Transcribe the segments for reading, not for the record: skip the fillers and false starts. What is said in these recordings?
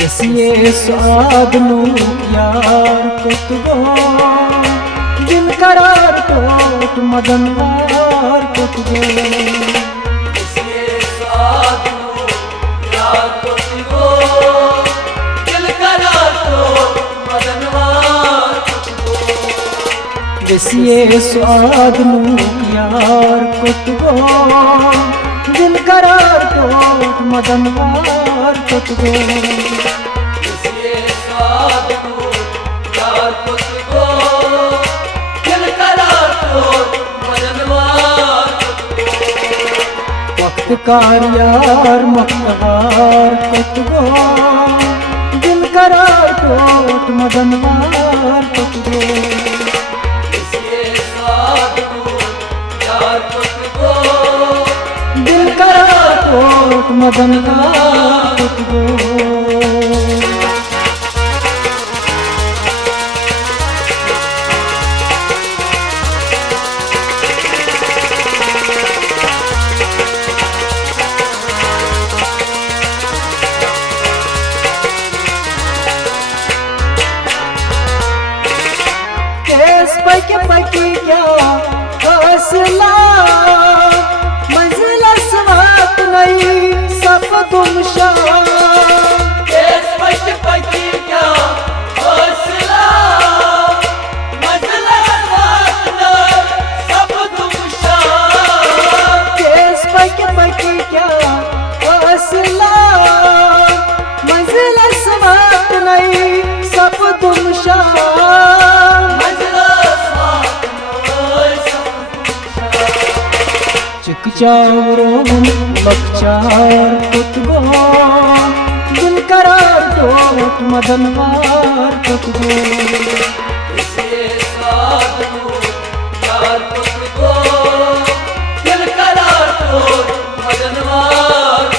रसिए स्वाद नू यार कुतबो दिल करार टोट मदनवार कुतबो रसिए स्वाद नू यार कुतबो दिल करार टोट मदनवार कुतबो रसिए स्वाद नू यार कुतबो दिल करार टोट मदनवार कुतबो रसिए स्वाद नू यार कुतबो दिल करार टोट मदनवार कुतबो वक्त कार यार मक्तवार कुतबो दिल करार टोट मदनवार कुतबो रसिए स्वाद नू यार कुतबो दिल करार टोट मदनवार कुतबो पकी पकी क्या हौसला मंजिल स्वात नहीं सब तुम पकी पकी क्या हौसला मंजिल स्वात नहीं सब तुम पकी पकी क्या हौसला मंजिल स्वात नहीं सब तुम चावरों बख्चार कुतबो दिल करार टोट मदनवार कुतबो रसिए स्वाद नू यार कुतबो दिल करार टोट मदनवार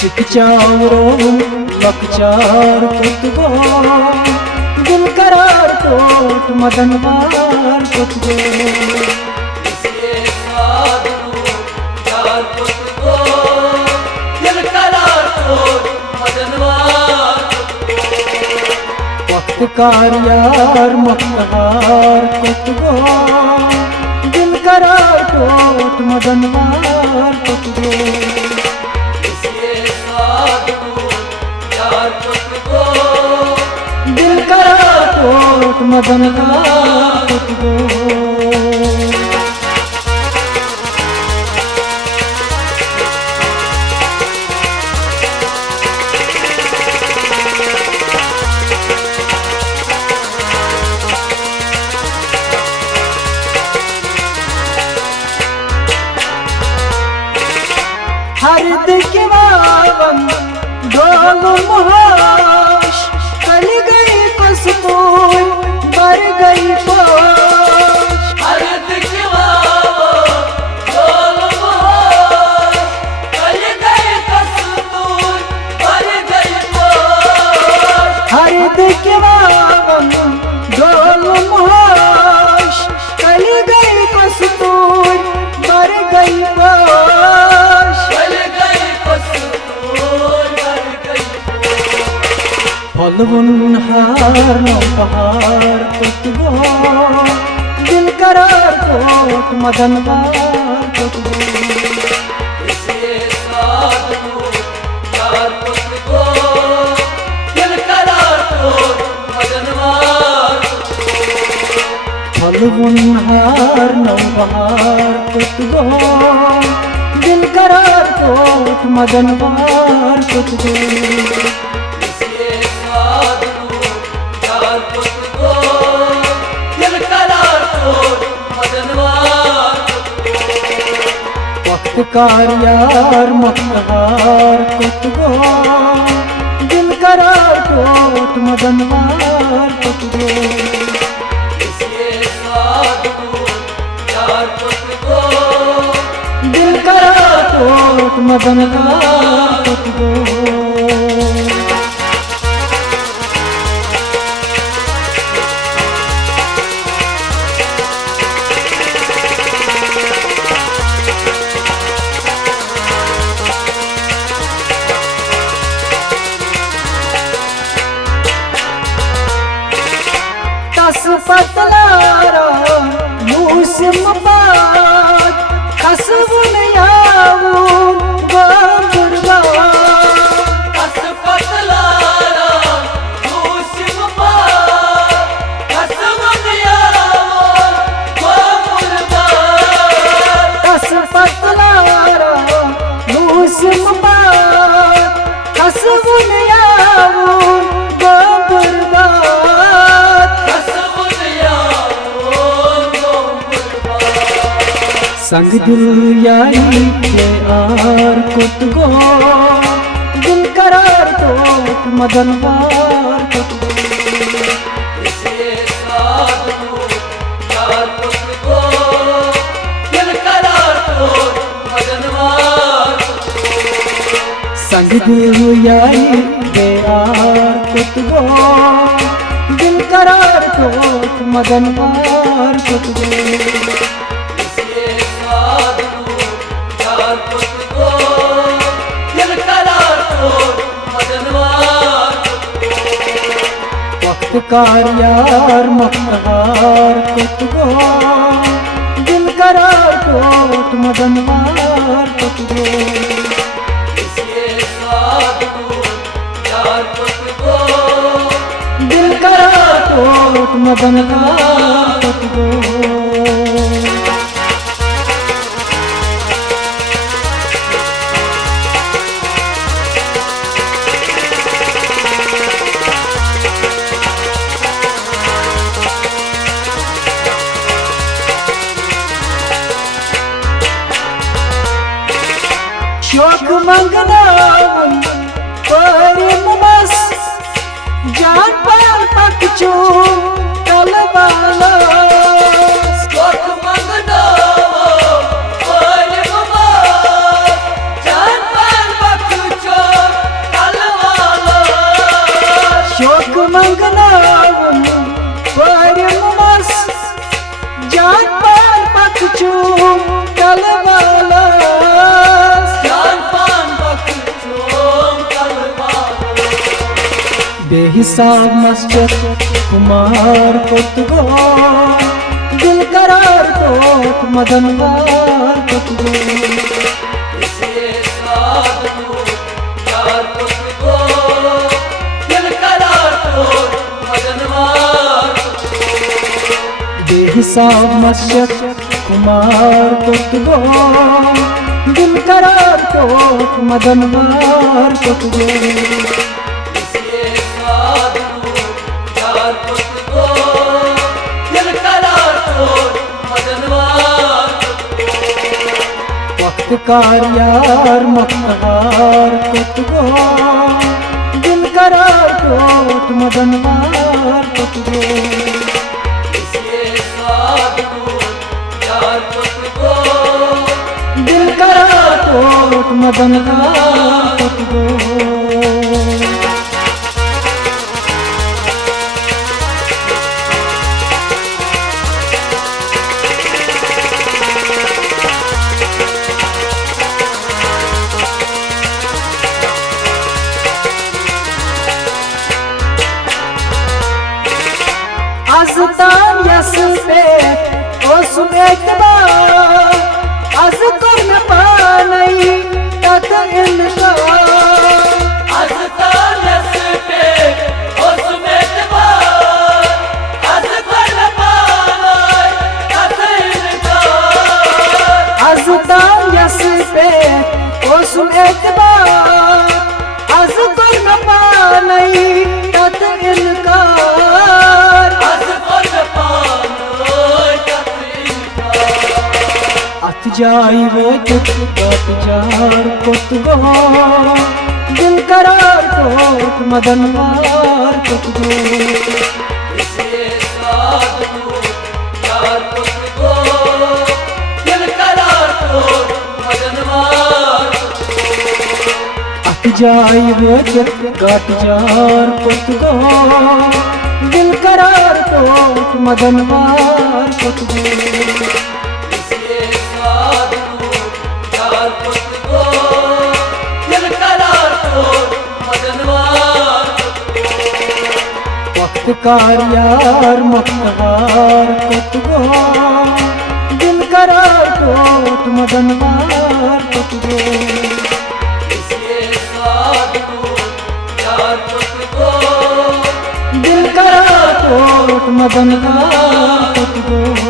चिक चावरों बख्चार कुतबो दिल करार टोट मदनवार कुतबो कार यार मक्तवार कुतबो दिल करार टोट मदनवार कुतबो रसिए स्वाद नू यार कुतबो दिल करार टोट मदनवार कुतबो हर दिखे वावन ढोल मुहाश कल गई खुशबू बर गई पोश हर दिखे वावन ढोल मुहाश कल गई खुशबू बर गई पोश हर दिखे वावन ढोल मुहाश कल गई खुशबू बर गई पोश फलवन हार नौहार कुतबो दिल करार टोट मदनवार कुतबो रसिए स्वाद नू यार कुतबो दिल करार टोट मदनवार फलवन हार नौहार कुतबो दिल करार टोट मदनवार कुतबो वक्त कार यार मक्तवार कुतबो दिल करार टोट मदनवार कुतबो रसिए स्वाद नू यार कुतबो दिल करार टोट मदनवार कुतबो बुनियावून गोबरबाद संग दिल यारी के आर कुत गो दिल करार तोट मदनवार कुत गो संग दिल यारी के आर कुत गो दिल करार तोट मदनवार कुत गो कार यार मक्तहार कुत गो दिल करार तोट मदनवार कुत गो दिल करार तोट मदनवार कुत गो शोक मंगनावन परिम बस जान पाल पकचू कलबाला शोक मंगनावन परिम बस जान पाल पकचू कलबाला शोक मंगनावन परिम बस जान पाल पकचू कलबाला बेहिसाब मस्जिद कुमार कुत गो दिल करार तोट मदनवार कुत गो बेहिसाब मस्जिद कुमार कुत गो दिल करार तोट मदनवार कुत गो कार यार मक्तहार कुत गो दिल करार तोट मदनवार कुत गो दिल करार तोट मदनवार कुत गो azdan yasıbe olsun ekbar az korna panayı tat inkar azdan yasıbe olsun ekbar az korna panayı tat inkar azdan yasıbe olsun ekbar az korna panayı tat inkar जाई वो तुत जार कुत गो दिल करार तोट मदनवार कुत गो जाई वो तुत जार कुत गो दिल करार तोट मदनवार कुत गो कार यार मक्तहार कुत गो दिल करार तोट मदनवार कुत गो दिल करार तोट मदनवार कुत गो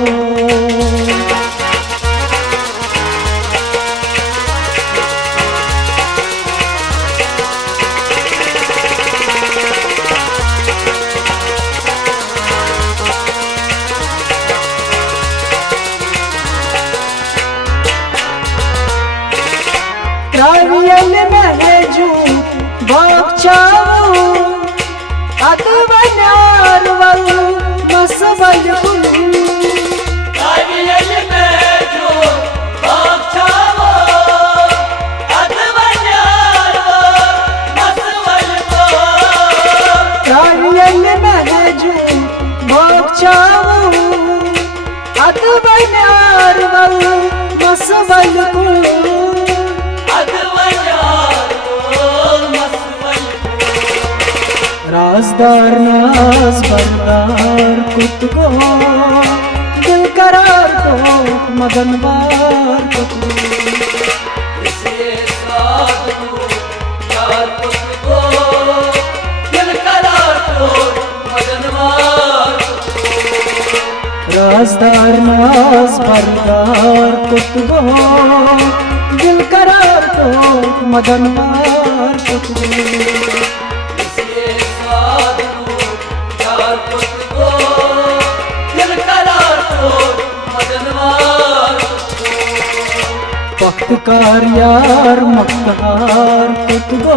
को राजदार नाज बरदार कुत गो दिल करार कोट मदनवार कुत राजदार नाज बरदार कुत गो दिल करार कोट मदनवार कुत कार यार मक्तार कुत गो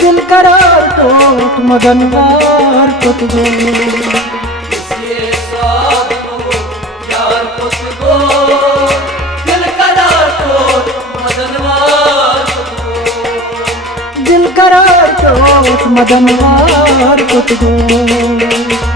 दिल करार टोट मदनवार कुत गो दिल करार टोट मदनवार कुत गो